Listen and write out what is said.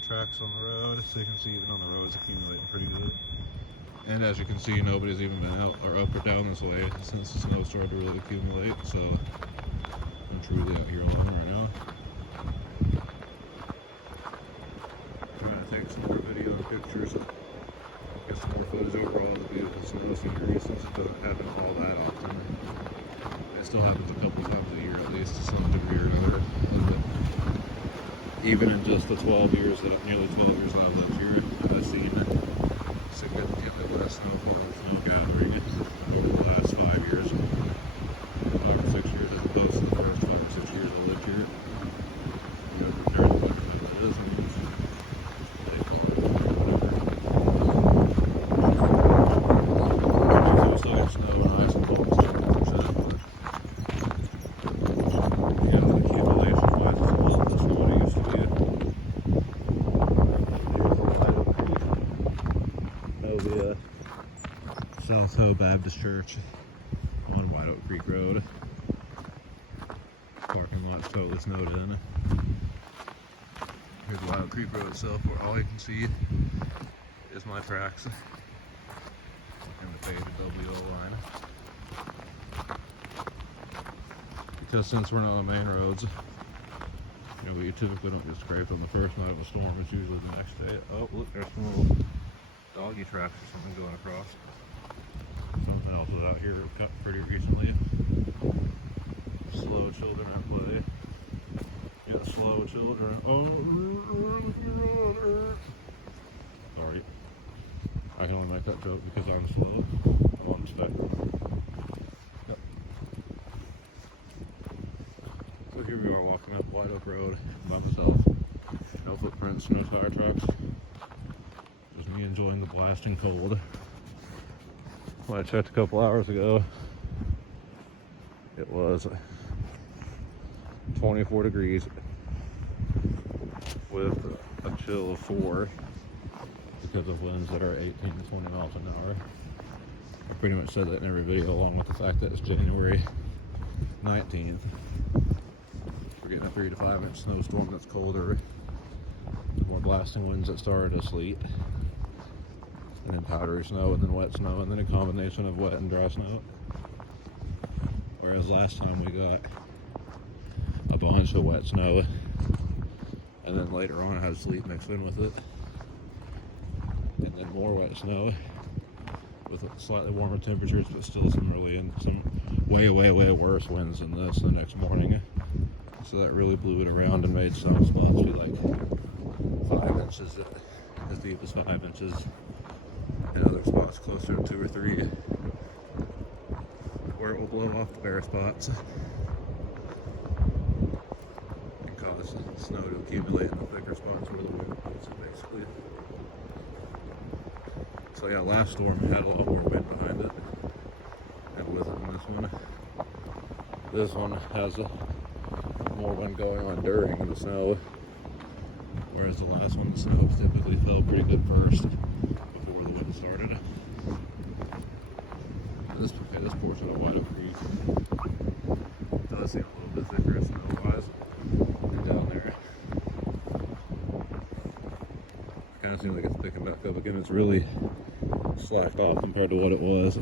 tracks on the road, so you can see even on the road it's accumulating pretty good. And as you can see, nobody's even been out or up or down this way since the snow started to really accumulate, so I'm truly out here alone right now. Trying to take some more video and pictures, get some more footage overall of the beautiful snow scenery since it doesn't happen all that often. It still happens a couple times a year at least to some degree or another. Even in just the 12 years nearly 12 years that I've lived here, I've seen significantly less snowfall and snow gathering over the last 5 years, 5 or 6 years, as opposed to the first 5 or 6 years I lived here. During the winter, that is. We still get snow and ice and cold, but yeah, the accumulation wise is a little less than what it used to be. The South Ho Baptist Church on White Oak Creek Road. Parking lot's totally snowed in. Here's White Oak Creek Road itself, where all you can see is my tracks and the faded WO line. Because since we're not on main roads, we typically don't get scraped on the first night of a storm. It's usually the next day. Oh, look, there's some little doggy tracks or something going across. Something else was out here cut pretty recently. Slow children at play. Yeah, slow children. Oh, sorry. I can only make that joke because I'm slow. I'm on spec. Yep. So here we are walking up White Oak Road by myself. No footprints, no tire tracks. Me enjoying the blasting cold. When I checked a couple hours ago, it was 24 degrees with a chill of 4 because of winds that are 18 to 20 miles an hour. I pretty much said that in every video, along with the fact that it's January 19th. We're getting a 3 to 5 inch snowstorm that's colder, more blasting winds that started as sleet, and then powdery snow, and then wet snow, and then a combination of wet and dry snow. Whereas last time we got a bunch of wet snow, and then later on it had sleet mixed in with it, and then more wet snow with slightly warmer temperatures, but still some way worse winds than this the next morning. So that really blew it around and made some spots be like 5 inches, as deep as 5 inches. And other spots closer to 2 or 3, where it will blow off the bare spots and cause the snow to accumulate in the thicker spots where the wind blows it, basically. So yeah, last storm had a lot more wind behind it and with it than this one. This one has more wind going on during the snow, whereas the last one, the snow typically fell pretty good first. Started. This portion of White Oak Creek does seem a little bit thicker snow-wise down there. It kind of seems like it's picking back up again. It's really slacked off compared to what it was